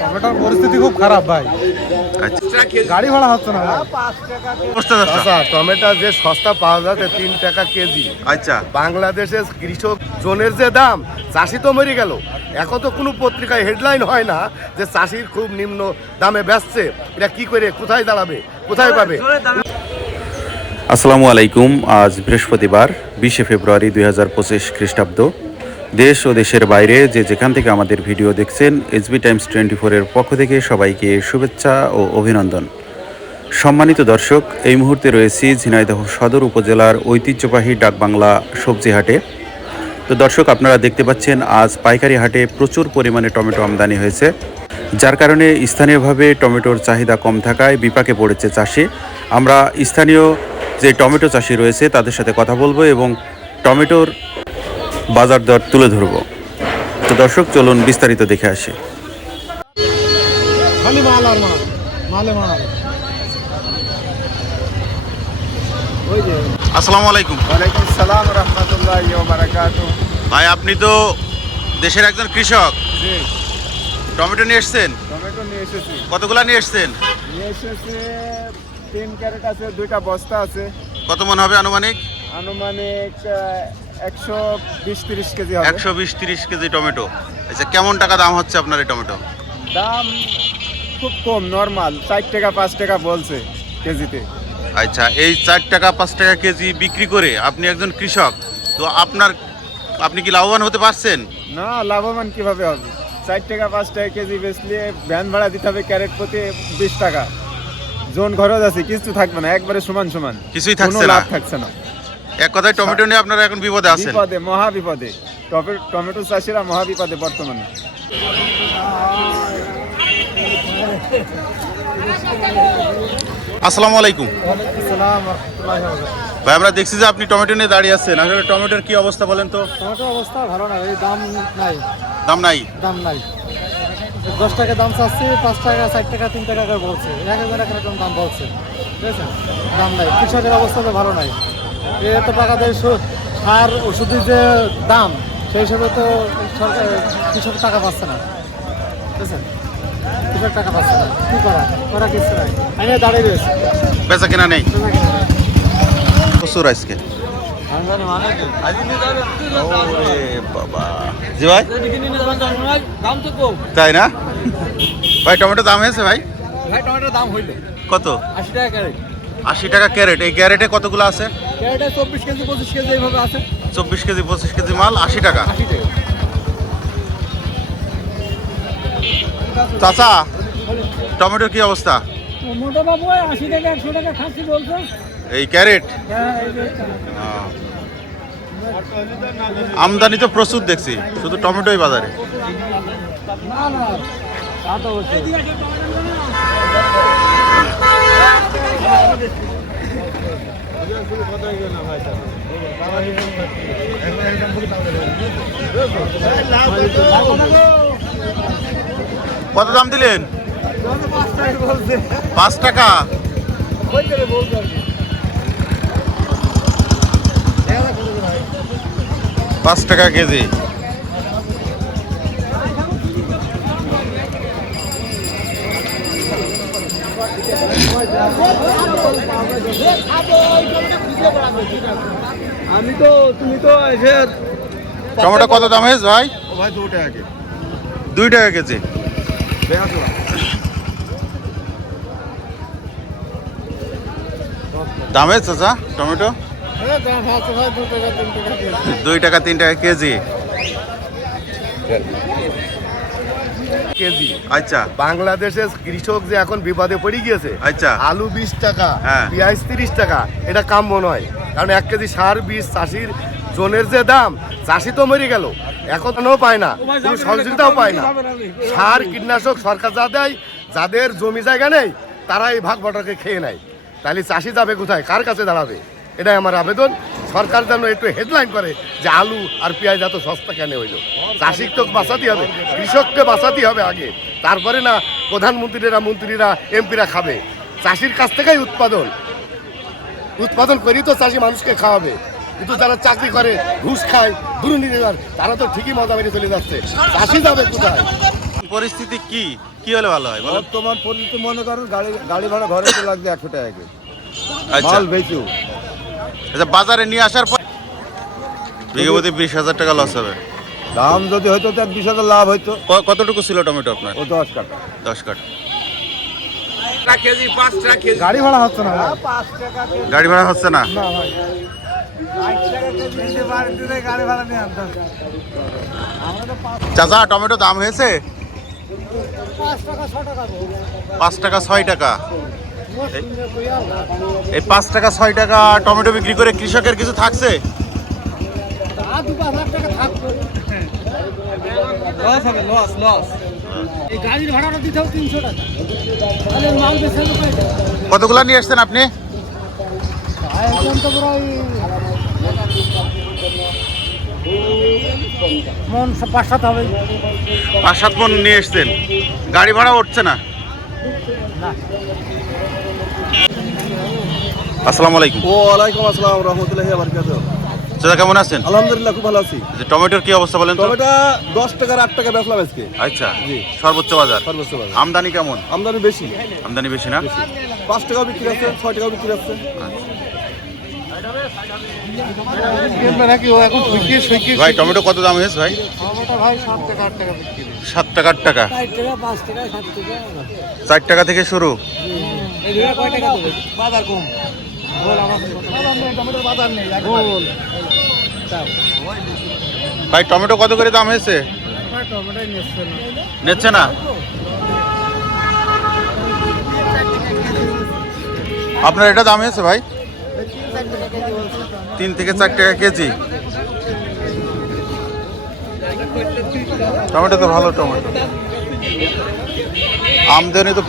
টমেটোর পরিস্থিতি খুব খারাপ ভাই। আচ্ছা। গাড়ি ভাড়া হচ্ছে না টমেটো যে সস্তা পাওয়া যাচ্ছে তিন টাকা কেজি। আচ্ছা। বাংলাদেশের কৃষক জনের যে দাম চাষি তো মরে গেল। এখন তো কোনো পত্রিকায় হেডলাইন হয় না যে চাষির খুব নিম্ন দামে বেচছে। এটা কি করে কোথায় দাঁড়াবে কোথায় পাবে? আসসালামু আলাইকুম। আজ বৃহস্পতিবার বিশে ফেব্রুয়ারি দুই হাজার পঁচিশ খ্রিস্টাব্দ। দেশ ও দেশের বাইরে যে যেখান থেকে আমাদের ভিডিও দেখছেন এসবি টাইমস টোয়েন্টি ফোরের পক্ষ থেকে সবাইকে শুভেচ্ছা ও অভিনন্দন। সম্মানিত দর্শক, এই মুহূর্তে রয়েছি ঝিনাইদহ সদর উপজেলার ঐতিহ্যবাহী ডাকবাংলা সবজি হাটে তো দর্শক, আপনারা দেখতে পাচ্ছেন, আজ পাইকারি হাটে প্রচুর পরিমাণে টমেটো আমদানি হয়েছে, যার কারণে স্থানীয়ভাবে টমেটোর চাহিদা কম থাকায় বিপাকে পড়েছে চাষি। আমরা স্থানীয় যে টমেটো চাষি রয়েছে, তাদের সাথে কথা বলব এবং টমেটোর বাজার দর তুলে ধরব। তো দর্শক চলুন বিস্তারিত দেখে আসি। আসসালামু আলাইকুম। ওয়ালাইকুম সালাম রহমতুল্লাহ বারাকাতু ভাই আপনি তো দেশের একজন কৃষক। জি। টমেটো নিয়ে এসছেন? টমেটো নিয়ে এসেছি। কতগুলা নিয়ে এসছেন? নিয়ে এসেছি তিন ক্যারেট আছে দুইটা বস্তা আছে। কত মন হবে আনুমানিক? আনুমানিক একশো বিশ তিরিশ কেজি হবে। একশো বিশ তিরিশ কেজি টমেটো। আচ্ছা কেমন টাকা দাম হচ্ছে আপনার এই টমেটো? দাম খুব কম নর্মাল। চার টাকা পাঁচ টাকা বলছে কেজিতে। আচ্ছা এই চার টাকা পাঁচ টাকা কেজি বিক্রি করে আপনি একজন কৃষক তো আপনার আপনি কি লাভবান হতে পারছেন? না লাভবান কীভাবে হবে? চার টাকা পাঁচ টাকা কেজি বেচলে ভ্যান ভাড়া দিতে হবে ক্যারেট প্রতি বিশ টাকা। জোন খরচ আছে কিছু থাকবে না একবারে সমান সমান। কিছুই থাকছে না। লাভ থাকছে না। এক কথায় টমেটো নিয়ে আপনারা এখন বিপদে আছেন। বিপদে মহা বিপদে। টমেটো চাষিরা মহা বিপদে বর্তমানে। আসসালামু আলাইকুম। ভাই আমরা দেখছি যে আপনি টমেটো নিয়ে দাঁড়িয়ে আছেন। আসলে টমেটোর কি অবস্থা বলেন তো? টমেটো অবস্থা ভালো না এই দাম নাই। দাম নাই? দাম নাই। দশ টাকা দাম চাচ্ছি পাঁচ টাকা চার টাকা তিন টাকা করে বলছে। এক হাজার এক রকম দাম বলছে। ঠিক আছে? দাম নাই। কৃষকের অবস্থা তো ভালো নাই। এত টাকা দেয় সার ওষুধের যে দাম সেই হিসাবে তো সরকার কৃষক টাকা পাচ্ছে না। ঠিক আছে? কৃষক টাকা পাচ্ছে না। কী করা? করা কিছু নাই। আমি দাঁড়িয়ে রয়েছে। বেচা কেনা নেই। প্রচুর আজকে। জি ভাই? দাম তো কম। তাই না? ভাই টমেটো দাম হয়েছে ভাই? ভাই টমেটোর দাম হইল। কত? আশি টাকা ক্যারেট। আশি টাকা ক্যারেট। এই ক্যারেটে কতগুলো আছে? চব্বিশ কেজি পঁচিশ কেজি এইভাবে আছে। চব্বিশ কেজি পঁচিশ কেজি মাল আশি টাকা। চাচা টমেটোর কি অবস্থা? মোটা বাবু আশি টাকা একশো টাকা খাচ্ছি বলছো। এই ক্যারেট? হ্যাঁ। আমদানি তো প্রচুর দেখছি শুধু টমেটোই বাজারে। না না তা তো হচ্ছে কত দাম দিলেন? পাঁচ টাকা। পাঁচ টাকা কেজি। আমি তো তুমি তো এসে টমেটো কত দাম হয়েছে ভাই? ভাই দু টাকা কে দুই টাকা কেজি। দাম হয়েছে চাচা টমেটো? কেজি। দুই টাকা তিন টাকা কেজি। কেজি। আচ্ছা। বাংলাদেশের কৃষক যে এখন বিপদে পড়ে গিয়েছে আচ্ছা। আলু বিশ টাকা হ্যাঁ। পেঁয়াজ তিরিশ টাকা এটা কাম্য নয়। কারণ এক কেজি সার, বীজ, চাষির জনের যে দাম, চাষি তো মরে গেল। এখনও পায় না সহযোগিতাও পায় না। সার, কীটনাশক সরকার যা দেয়, যাদের জমি জায়গা নেই, তারা এই ভাগ বটাকে খেয়ে নেয়। তাহলে চাষি যাবে কোথায়? কার কাছে দাঁড়াবে? এটাই আমার আবেদন। সরকার যেন একটু হেডলাইন করে যে আলু আর পেঁয়াজ এত সস্তা কেন হইল? চাষিক তো বাঁচাতে হবে, কৃষককে বাঁচাতে হবে আগে। তারপরে না, প্রধানমন্ত্রীরা, মন্ত্রীরা, এমপিরা খাবে। চাষির কাছ থেকেই উৎপাদন। উৎপাদন করেই তো চাষি মানুষকে খাওয়াবে। কিন্তু যারা চাকরি করে ঘুষ খায় দুর্নীতি করে তারা তো ঠিকই মজা মেরে চলে যাচ্ছে। চাষি যাবে কোথায়? পরিস্থিতি কি? কি হলে ভালো হয় বর্তমান পরিস্থিতি মনে করেন গাড়ি গাড়ি ভাড়া ঘরে তো লাগবে একশো টাকা করে। আচ্ছা। মাল বেচু। আচ্ছা বাজারে নিয়ে আসার পর বিঘে প্রতি বিশ হাজার টাকা লস হবে। দাম যদি হইতো তো বিশ হাজার লাভ হইতো। কতটুকু ছিল টমেটো আপনার? ও দশ টাকা দশ কাঠ। গাড়ি ভাড়া হচ্ছে না ভাই। গাড়ি ভাড়া হচ্ছে না? না ভাই। গাড়ি ভাড়া নিয়ে আনতে হবে। চাচা টমেটো দাম হয়েছে? পাঁচ টাকা টাকা টাকা ছয় টাকা। এই পাঁচ টাকা ছয় টাকা টমেটো বিক্রি করে কৃষকের কিছু থাকছে? টাকা লস হবে লস লস এই গাড়ির ভাড়াটা দিতে হবে তিনশো টাকা। তাহলে মাল বেছে কতগুলা নিয়ে আসছেন আপনি? আয়োজন তো প্রায় মন পাঁচ সাত হবে। পাঁচ সাত মন নিয়ে এসছেন। গাড়ি ভাড়া উঠছে না? আসসালামু আলাইকুম। ওয়ালাইকুম আসসালাম রহমতুল্লাহি বারকাত চাচা কেমন আছেন? আলহামদুলিল্লাহ খুব ভালো আছি। যে টমেটোর কি অবস্থা বলেন তো? টমেটো দশ টাকার আট টাকা বেচলাম আজকে। আচ্ছা জি। সর্বোচ্চ বাজার? সর্বোচ্চ বাজার। আমদানি কেমন? আমদানি বেশি। আমদানি বেশি না? পাঁচ টাকাও বিক্রি আছে ছয় টাকাও বিক্রি আছে। নাকি ও এখন ঢুকিয়ে শুকিয়ে ভাই টমেটো কত দাম হয়েছে ভাই? সাত টাকা আট টাকা। টাকা টাকা টাকা টাকা টাকা চার টাকা থেকে শুরু। এই দুটো কয় টাকা দেবে বাজার কম বাজার নেই টমেটোর বাজার নেই বল ভাই টমেটো কত করে দাম হয়েছে? নিচ্ছে না? আপনার এটা দাম হয়েছে ভাই? তিন থেকে চার টাকা কেজি। টমেটো তো ভালো টমেটো। আমদানি তো